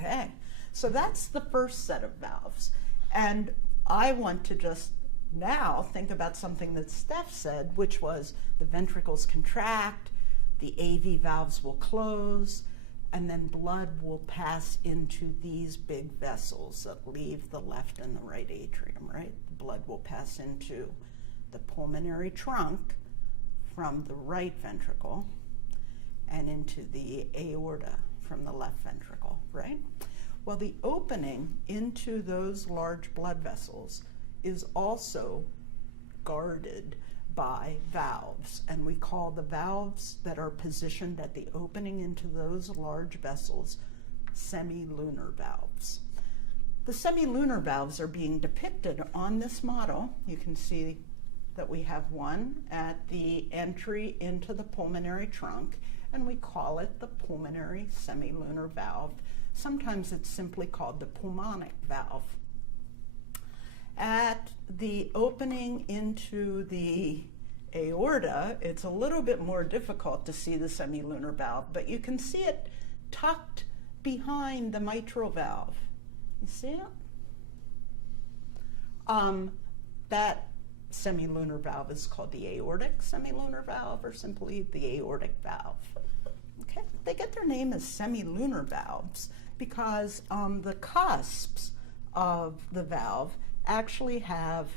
Okay, so that's the first set of valves. And I want to just now think about something that Steph said, which was the ventricles contract, the AV valves will close, and then blood will pass into these big vessels that leave the left and the right atrium, right? Blood will pass into the pulmonary trunk from the right ventricle and into the aorta from the left ventricle, right? Well, the opening into those large blood vessels is also guarded by valves, and we call the valves that are positioned at the opening into those large vessels semilunar valves. The semilunar valves are being depicted on this model. You can see that we have one at the entry into the pulmonary trunk, and we call it the pulmonary semilunar valve. Sometimes it's simply called the pulmonic valve. At the opening into the aorta, it's a little bit more difficult to see the semilunar valve, but you can see it tucked behind the mitral valve. You see it? That semilunar valve is called the aortic semilunar valve, or simply the aortic valve. Okay, they get their name as semilunar valves because the cusps of the valve actually have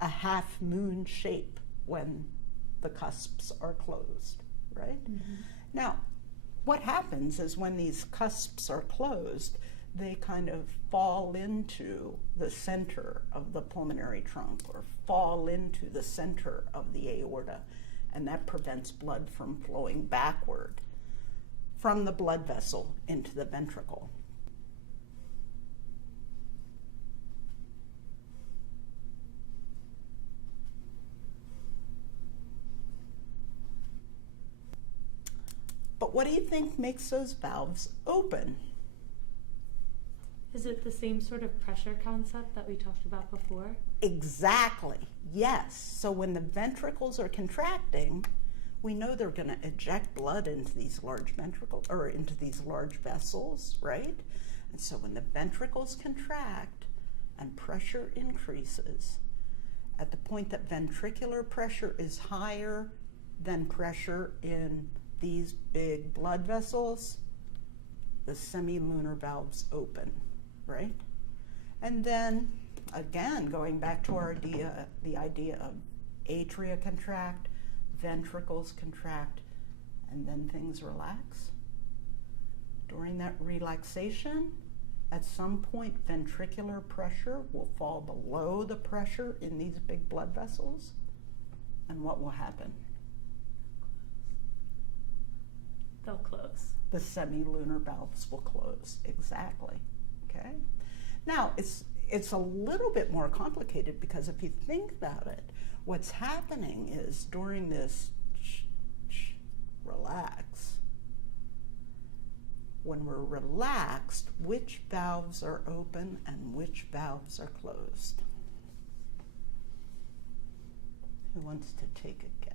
a half moon shape when the cusps are closed, right? Mm-hmm. Now, what happens is when these cusps are closed, they kind of fall into the center of the pulmonary trunk or fall into the center of the aorta, and that prevents blood from flowing backward from the blood vessel into the ventricle. But what do you think makes those valves open? Is it the same sort of pressure concept that we talked about before? Exactly, yes. So when the ventricles are contracting, we know they're going to eject blood into these large ventricles, or into these large vessels, right? And so when the ventricles contract and pressure increases, at the point that ventricular pressure is higher than pressure in these big blood vessels, the semilunar valves open, right? And then, again, going back to our the idea of atria contract, ventricles contract, and then things relax. During that relaxation, at some point, ventricular pressure will fall below the pressure in these big blood vessels, and what will happen? They'll close. The semilunar valves will close, exactly, okay? Now, it's a little bit more complicated because if you think about it, what's happening is during this relax, when we're relaxed, which valves are open and which valves are closed? Who wants to take a guess?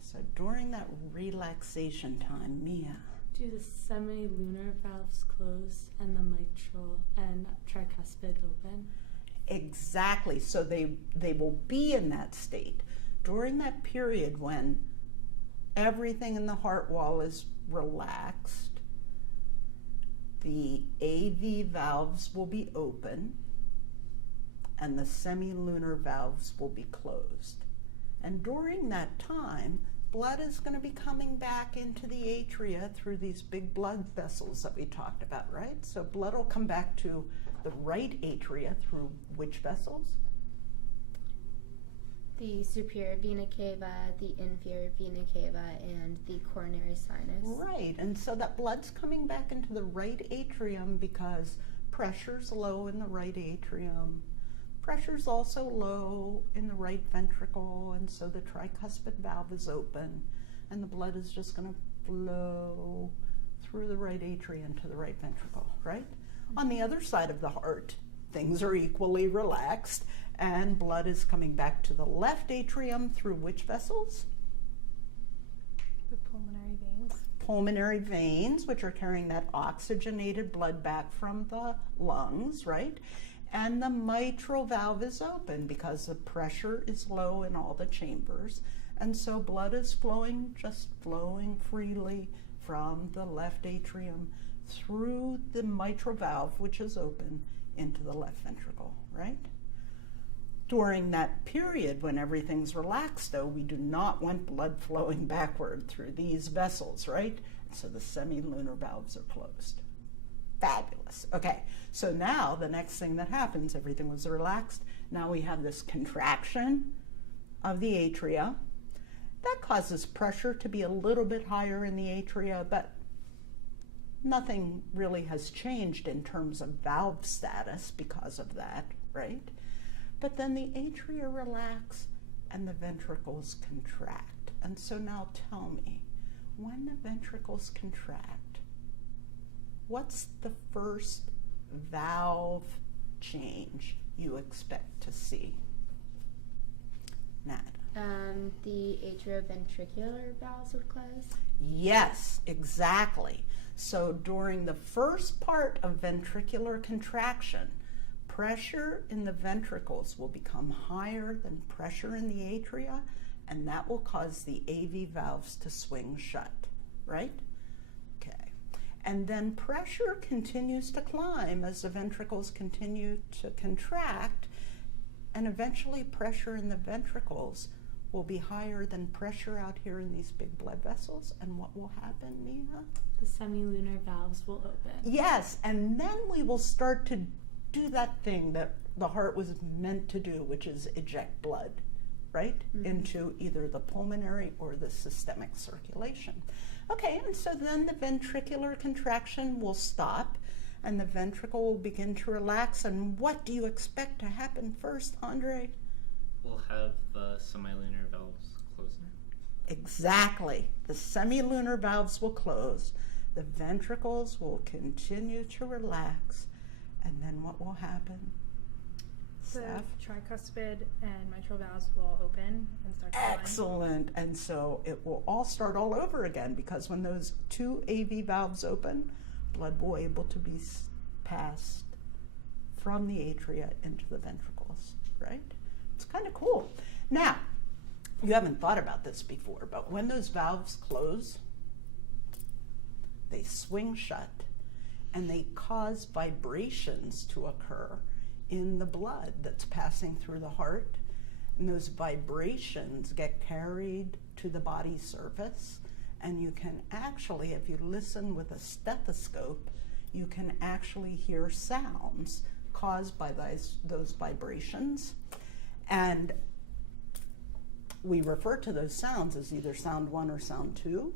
So during that relaxation time, Mia. Do the semilunar valves close and the mitral and tricuspid open? Exactly. So they will be in that state during that period when everything in the heart wall is relaxed. The AV valves will be open and the semilunar valves will be closed. And during that time, blood is going to be coming back into the atria through these big blood vessels that we talked about, right? So blood will come back to the right atria through which vessels? The superior vena cava, the inferior vena cava, and the coronary sinus. Right, and so that blood's coming back into the right atrium because pressure's low in the right atrium. Pressure's also low in the right ventricle, and so the tricuspid valve is open, and the blood is just going to flow through the right atrium to the right ventricle, right? On the other side of the heart, things are equally relaxed, and blood is coming back to the left atrium through which vessels? The pulmonary veins. pulmonary veins, which are carrying that oxygenated blood back from the lungs, right? And the mitral valve is open because the pressure is low in all the chambers. And so blood is flowing, just flowing freely from the left atrium through the mitral valve, which is open, into the left ventricle, right? During that period when everything's relaxed, though, we do not want blood flowing backward through these vessels, right? So the semilunar valves are closed. Fabulous. Okay, so now the next thing that happens, everything was relaxed. Now we have this contraction of the atria. That causes pressure to be a little bit higher in the atria, but nothing really has changed in terms of valve status because of that, right? But then the atria relax and the ventricles contract. And so now tell me, when the ventricles contract, what's the first valve change you expect to see? Nat? The atrioventricular valves would close. Yes, exactly. So during the first part of ventricular contraction, pressure in the ventricles will become higher than pressure in the atria, and that will cause the AV valves to swing shut, right? Okay. And then pressure continues to climb as the ventricles continue to contract, and eventually pressure in the ventricles will be higher than pressure out here in these big blood vessels. And what will happen, Mia? The semilunar valves will open. Yes, and then we will start to do that thing that the heart was meant to do, which is eject blood, right? Mm-hmm. Into either the pulmonary or the systemic circulation. Okay, and so then the ventricular contraction will stop and the ventricle will begin to relax. And what do you expect to happen first, Andre? We'll have the semilunar valves closing. Exactly. The semilunar valves will close. The ventricles will continue to relax. And then what will happen? The Steph? tricuspid and mitral valves will open and start flowing. Excellent. And so it will all start all over again, because when those two AV valves open, blood will be able to be passed from the atria into the ventricles, right? It's kind of cool. Now, you haven't thought about this before, but when those valves close, they swing shut and they cause vibrations to occur in the blood that's passing through the heart. And those vibrations get carried to the body surface. And you can actually, if you listen with a stethoscope, you can actually hear sounds caused by those vibrations. And we refer to those sounds as either sound 1 or sound 2.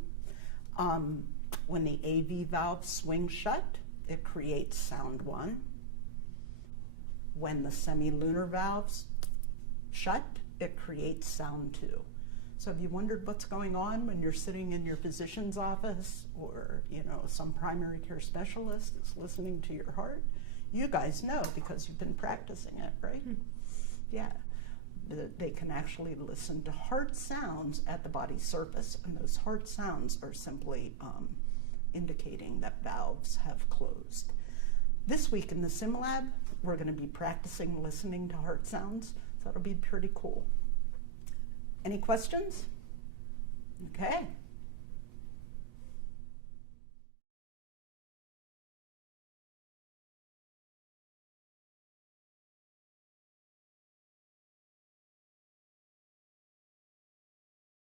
When the AV valves swing shut, it creates sound 1. When the semilunar valves shut, it creates sound 2. So have you wondered what's going on when you're sitting in your physician's office, or some primary care specialist is listening to your heart? You guys know because you've been practicing it, right? Yeah. They can actually listen to heart sounds at the body surface, and those heart sounds are simply indicating that valves have closed. This week in the SimLab, we're going to be practicing listening to heart sounds, so that'll be pretty cool. Any questions? Okay.